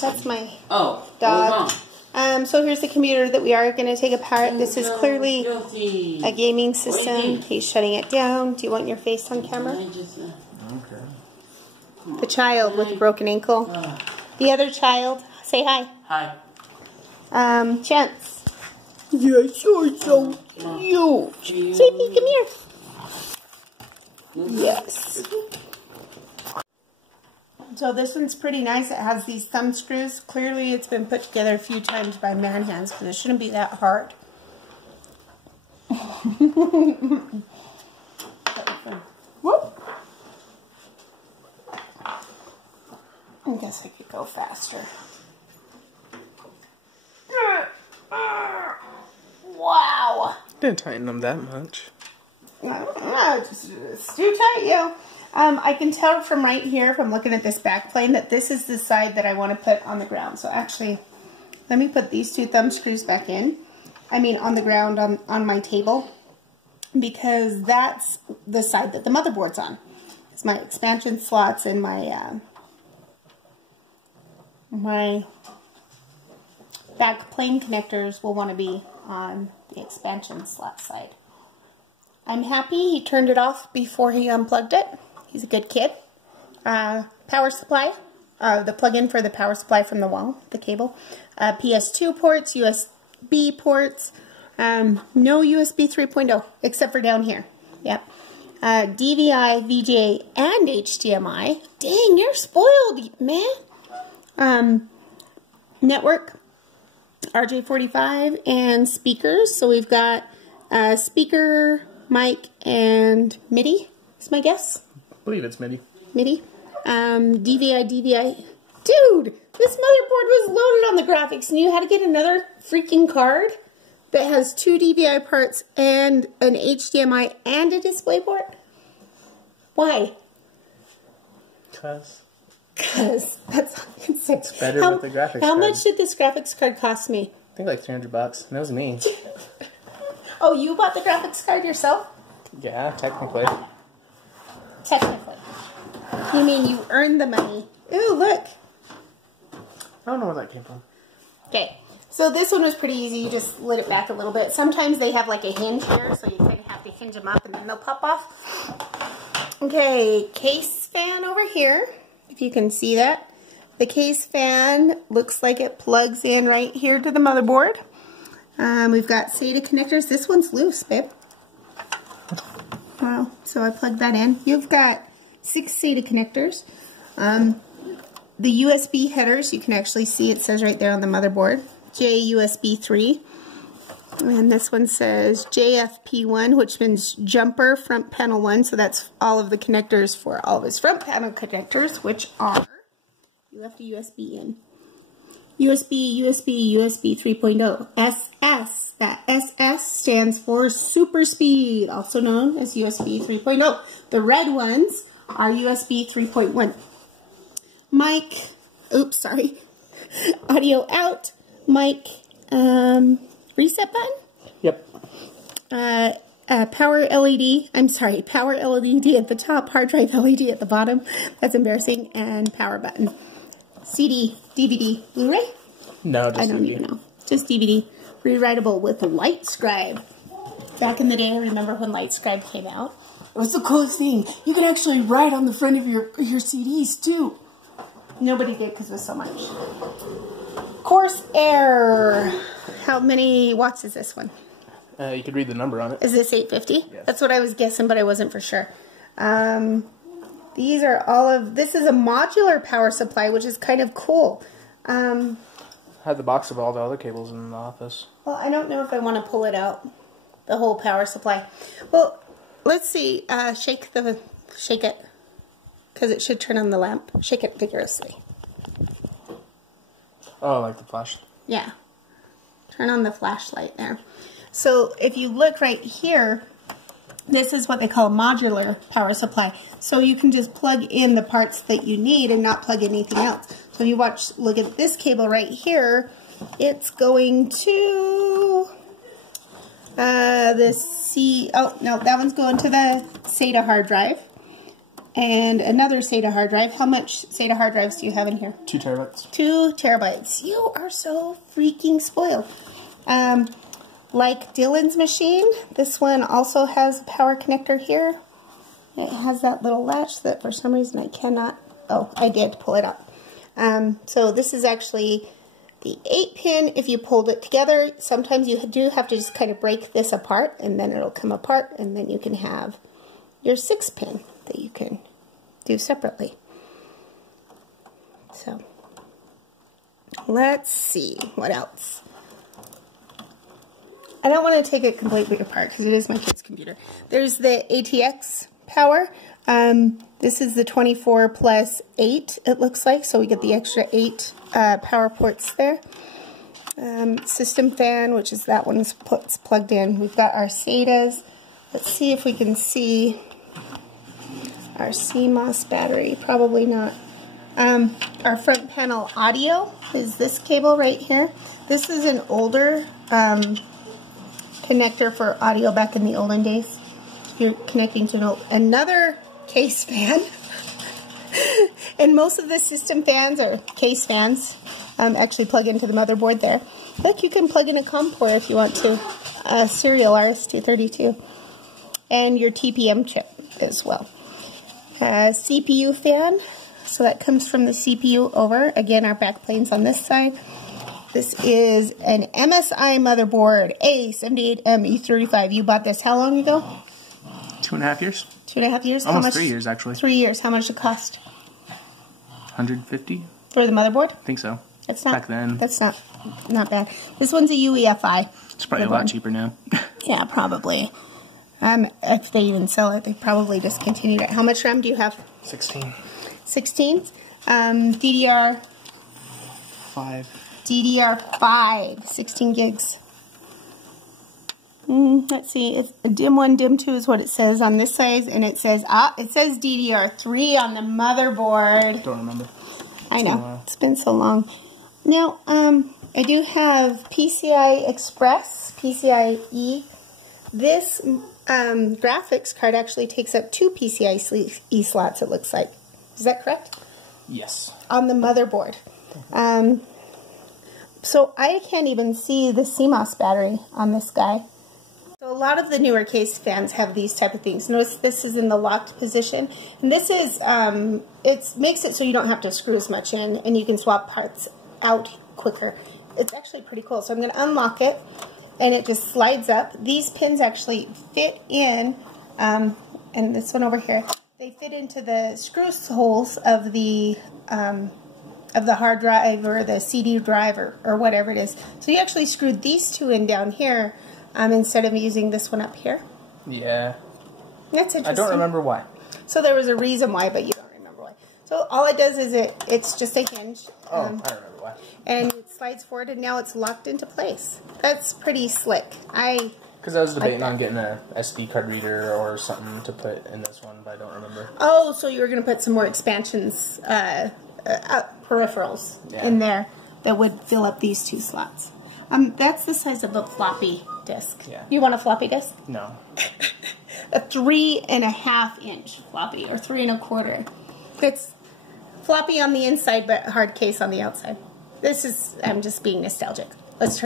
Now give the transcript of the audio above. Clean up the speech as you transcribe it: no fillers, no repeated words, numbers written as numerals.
That's my dog. So here's the computer that we are going to take apart. This is clearly a gaming system. He's shutting it down. Do you want your face on camera? Okay. The child with the broken ankle. The other child. Say hi. Hi. Chance. Yes, you're so cute. Sweetie, come here. Yes. So this one's pretty nice. It has these thumb screws. Clearly it's been put together a few times by man hands because it shouldn't be that hard. Whoop. I guess I could go faster. Wow. Didn't tighten them that much. It's too tight, yo. I can tell from right here, if I'm looking at this back plane, that this is the side that I want to put on the ground. So actually, let me put these two thumb screws back in. I mean on the ground on my table. Because that's the side that the motherboard's on. It's my expansion slots and my my back plane connectors will want to be on the expansion slot side. I'm happy he turned it off before he unplugged it. He's a good kid. Power supply, the plug-in for the power supply from the wall, the cable. PS2 ports, USB ports, no USB 3.0 except for down here. Yep. DVI, VGA, and HDMI. Dang, you're spoiled, man. Network, RJ45, and speakers. So we've got speaker, mic, and MIDI, is my guess. I believe it's MIDI. MIDI. DVI. Dude, this motherboard was loaded on the graphics and you had to get another freaking card that has two DVI parts and an HDMI and a DisplayPort? Why? Because that's it's better with the graphics card. How much did this graphics card cost me? I think like $300, and that was me. Oh, you bought the graphics card yourself? Yeah, technically. Technically. You mean you earned the money? Ooh, look. I don't know where that came from. Okay, so this one was pretty easy. You just lit it back a little bit. Sometimes they have like a hinge here, so you kind of have to hinge them up and then they'll pop off. Okay, case fan over here, if you can see that. The case fan looks like it plugs in right here to the motherboard. We've got SATA connectors. This one's loose, babe. Wow, so I plugged that in. You've got 6 SATA connectors. The USB headers, you can actually see it says right there on the motherboard. JUSB 3. And this one says JFP1, which means jumper front panel 1. So that's all of the connectors for all of his front panel connectors, which are, you left a USB in. USB 3.0. SS. That SS stands for super speed, also known as USB 3.0. The red ones are USB 3.1. Mic, oops, sorry, audio out, mic, reset button? Yep. Power LED at the top, hard drive LED at the bottom, that's embarrassing, and power button. CD, DVD, Blu-ray? No, just DVD. I don't even know. Just DVD. Rewritable with LightScribe. Back in the day, I remember when LightScribe came out. It was the coolest thing. You could actually write on the front of your CDs, too. Nobody did because it was so much. Corsair. How many watts is this one? You could read the number on it. Is this 850? Yes. That's what I was guessing, but I wasn't for sure. These are all of, this is a modular power supply, which is kind of cool. I had the box of all the other cables in the office. Well, I don't know if I want to pull it out, the whole power supply. Well, let's see. Shake it, because it should turn on the lamp. Shake it vigorously. Oh, like the flash? Yeah. Turn on the flashlight there. So if you look right here, this is what they call a modular power supply. So you can just plug in the parts that you need and not plug anything else. So if you look at this cable right here, it's going to oh no, that one's going to the SATA hard drive. and another SATA hard drive. How much SATA hard drives do you have in here? 2 terabytes. 2 terabytes. You are so freaking spoiled. Like Dylan's machine, this one also has a power connector here. It has that little latch that for some reason I cannot, oh, I did pull it up. So this is actually the 8-pin. If you pulled it together, sometimes you do have to just kind of break this apart, and then it'll come apart, and then you can have your 6-pin that you can do separately. So let's see what else. I don't want to take it completely apart because it is my kid's computer. There's the ATX power. This is the 24 plus 8, it looks like, so we get the extra 8 power ports there. System fan, which is that one's plugged in. We've got our SATAs. Let's see if we can see our CMOS battery. Probably not. Our front panel audio is this cable right here. This is an older connector for audio back in the olden days. You're connecting to another case fan. And most of the system fans are case fans. Actually plug into the motherboard there. Look, you can plug in a COM port if you want to. Serial RS-232. And your TPM chip as well. CPU fan. So that comes from the CPU over. Again, our backplane's on this side. This is an MSI motherboard, A78ME35. You bought this how long ago? 2.5 years. 2.5 years? Almost how much? 3 years, actually. 3 years. How much did it cost? $150? For the motherboard? I think so. That's not, back then. That's not bad. This one's a UEFI. It's probably a lot cheaper now. Yeah, probably. If they even sell it, they probably discontinued it. How much RAM do you have? 16. 16? DDR5. 16 gigs. Let's see, if DIM 1, DIM 2 is what it says on this side, and it says DDR3 on the motherboard. Don't remember. I know, it's been so long. Now, I do have PCI Express, PCIe. This graphics card actually takes up 2 PCIe slots, it looks like. Is that correct? Yes. On the motherboard. So I can't even see the CMOS battery on this guy. So a lot of the newer case fans have these type of things. Notice this is in the locked position. And this is, it makes it so you don't have to screw as much in, and you can swap parts out quicker. It's actually pretty cool. So I'm going to unlock it, and it just slides up. These pins actually fit in, and this one over here, they fit into the screw holes of the hard drive or the CD drive or whatever it is. So you actually screwed these 2 in down here instead of using this one up here. Yeah. That's interesting. I don't remember why. So there was a reason why, but you don't remember why. So all it does is it's just a hinge. Oh, I remember why. And it slides forward, and now it's locked into place. That's pretty slick. Because I was debating on getting a SD card reader or something to put in this one, but I don't remember. Oh, so you were going to put some more expansions, peripherals in there that would fill up these 2 slots. That's the size of a floppy disk. Yeah. You want a floppy disk? No. A 3.5-inch floppy, or 3 1/4. That's floppy on the inside, but hard case on the outside. I'm just being nostalgic. Let's try.